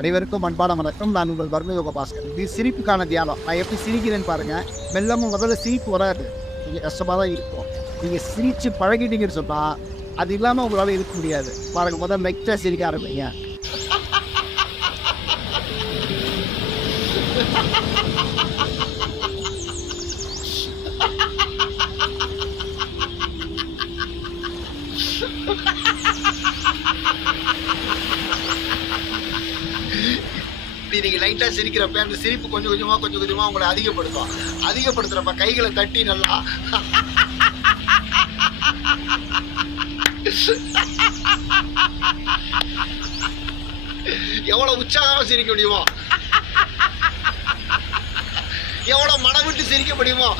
அனைவருக்கும் அன்பான வணக்கம். நான் உங்கள் வர்மயோக பாஸ்கர் இது சிரிப்புக்கான தியானம். நான் எப்படி சிரிக்கிறேன்னு பாருங்கள் மெல்லமும் முதல்ல சிரிப்பு வராது. நீங்கள் கஷ்டமாக தான் இருக்கும். நீங்கள் சிரித்து பழகிட்டீங்கன்னு சொன்னால் அது இல்லாமல் உங்களால் இருக்க முடியாது. பாருங்க முதல்ல மெக்டாக சிரிக்க ஆரம்பிங்க. இப்படி நீங்கள் லைட்டாக சிரிக்கிறப்ப அந்த சிரிப்பு கொஞ்சம் கொஞ்சமாக கொஞ்சம் கொஞ்சமாக உங்களை அதிகப்படுத்தும். அதிகப்படுத்துகிறப்ப கைகளை தட்டி நல்லா எவ்வளோ உற்சாகமாக சிரிக்க முடியுமோ? எவ்வளோ மனம் விட்டு சிரிக்க முடியுமோ?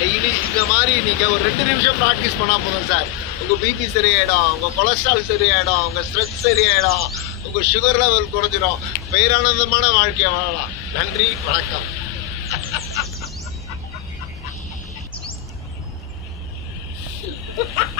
டெய்லி இந்த மாதிரி நீங்கள் ஒரு ரெண்டு நிமிஷம் ப்ராக்டிஸ் பண்ணால் போதும் சார். உங்கள் பிபி சரியாயிடும் உங்கள் கொலஸ்ட்ரால் சரியாயிடும் உங்கள் ஸ்ட்ரெஸ் சரியாயிடும் உங்கள் சுகர் லெவல் குறைஞ்சிரும். பேரானந்தமான வாழ்க்கையை வாழலாம். நன்றி வணக்கம்.